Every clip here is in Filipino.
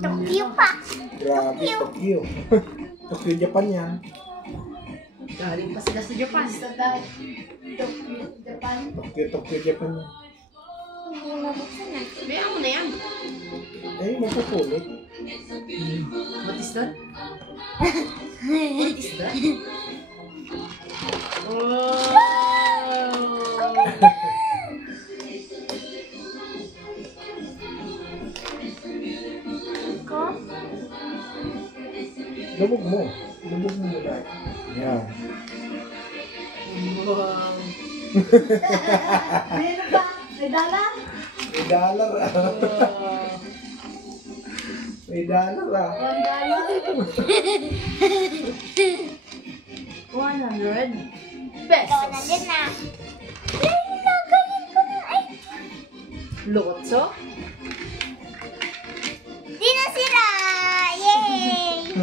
Tokyo pa. Grabe, Tokyo. Tokyo, Japan yan. Galing pa sila sa Japan. Tokyo, Japan. Tokyo, Japan yan. Hindi mabuksan na. Kaya mo na yan. Eh, mapupulit. What is that? What is that? Oh! Ko? Lubog mo. Lubog mo muna. Yan. Wow! Meron ba? May dala? May dollar ah. Wow! May dollar ah. Ang dala. 100 Ikaw na pesos. din na. Ay, nagaling ko na. Ay, Lotso? di na sila. Yay!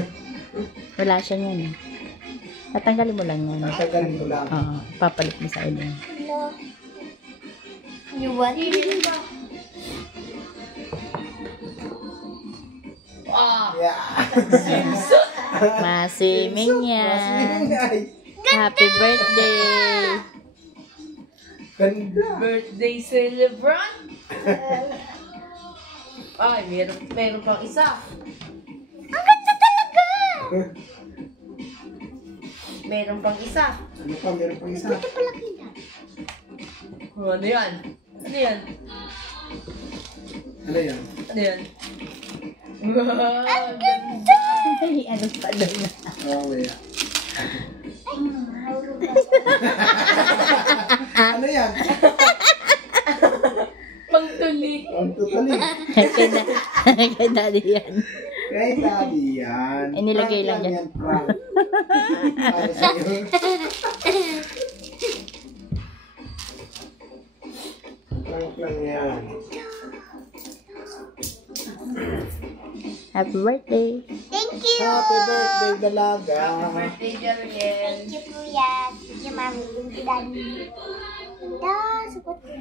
Wala siya yan eh. Tatanggalin mo lang yan. Tatagalin mo lang. Oo, papalit mo sa inyo. Hello. You want? Ah! Yeah. Masiming yan. Happy birthday! Ganda. Birthday celebrant? Ay, meron pang isa. Ang ganda talaga! Meron pang isa. Ano pa? Meron pang isa. Ito pala kita. Oh, ano yan? Ano yan? Ano yan? Ano yan? Wow! Ganda! Ay, ano pa doon na? Oh, yeah. Ay, mahulog ka. Ano yan? Pangtuli. Ang tutali. Kay daddy yan. Kay daddy yan. Inilagay lang Prank yan. Prank. Para sa'yo. Prank lang yan. Happy birthday! Thank you! Happy birthday, dalaga. Happy birthday, Jariel. Thank you, Kuya. Thank you, Mami. Thank you, Daddy. Ganda, sukat ko.